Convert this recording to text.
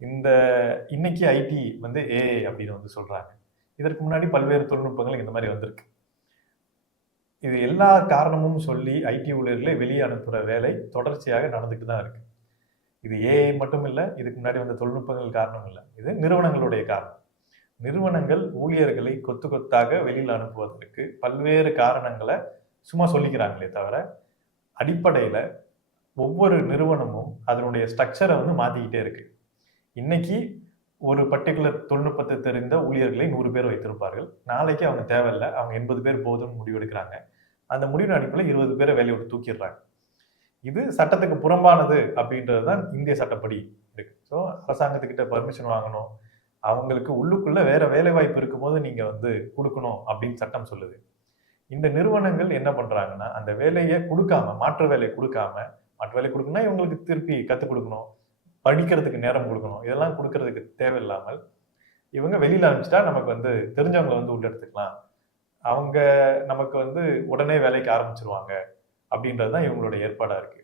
இந்த இன்னைக்கு ஐடி வந்து ஏஐ அப்படின்னு வந்து சொல்றாங்க. இதற்கு முன்னாடி பல்வேறு தொழில்நுட்பங்கள் இந்த மாதிரி வந்திருக்கு. இது எல்லா காரணமும் சொல்லி ஐடி ஊழியர்களை வெளியே அனுப்புற வேலை தொடர்ச்சியாக நடந்துட்டு தான் இருக்கு. இது ஏஐ மட்டும் இல்ல, இதுக்கு முன்னாடி வந்த தொழில்நுட்பங்கள் காரணம் இல்ல. இது நிறுவனங்களுடைய காரணம். நிறுவனங்கள் ஊழியர்களை கொத்து கொத்தாக வெளியில் அனுப்புவதற்கு பல்வேறு காரணங்களை சும்மா சொல்லிக்கிறாங்களே தவிர, அடிப்படையில ஒவ்வொரு நிறுவனமும் அதனுடைய ஸ்ட்ரக்சரை வந்து மாத்திக்கிட்டே இருக்கு. இன்னைக்கு ஒரு பர்டிகுலர் தொழில்நுட்பத்தை தெரிந்த ஊழியர்களை 100 பேர் வைத்திருப்பார்கள். நாளைக்கு அவங்க தேவையில்லை, அவங்க 80 பேர் போதும்னு முடிவு எடுக்கிறாங்க. அந்த முடிவின் அடிப்படையில் 20 பேரை வேலையை விட்டு தூக்கிடுறாங்க. இது சட்டத்துக்கு புறம்பானது அப்படின்றது தான் இந்திய சட்டப்படி இருக்கு. ஸோ அரசாங்கத்துக்கிட்ட பர்மிஷன் வாங்கணும், அவங்களுக்கு உள்ளுக்குள்ள வேற வேலை வாய்ப்பு இருக்கும்போது நீங்க வந்து கொடுக்கணும் அப்படின்னு சட்டம் சொல்லுது. இந்த நிறுவனங்கள் என்ன பண்றாங்கன்னா, அந்த வேலையை கொடுக்காம, மாற்று வேலை கொடுக்காம, மாற்று வேலை கொடுக்கணும்னா இவங்களுக்கு திருப்பி கத்துக் கொடுக்கணும், படிக்கிறதுக்கு நேரம் கொடுக்கணும், இதெல்லாம் கொடுக்கறதுக்கு தேவையில்லாமல் இவங்க வெளியில அனுப்பிச்சிட்டா நமக்கு வந்து தெரிஞ்சவங்களை வந்து உள்ள எடுத்துக்கலாம், அவங்க நமக்கு வந்து உடனே வேலைக்கு ஆரம்பிச்சிருவாங்க அப்படின்றது தான் இவங்களுடைய ஏற்பாடா இருக்கு.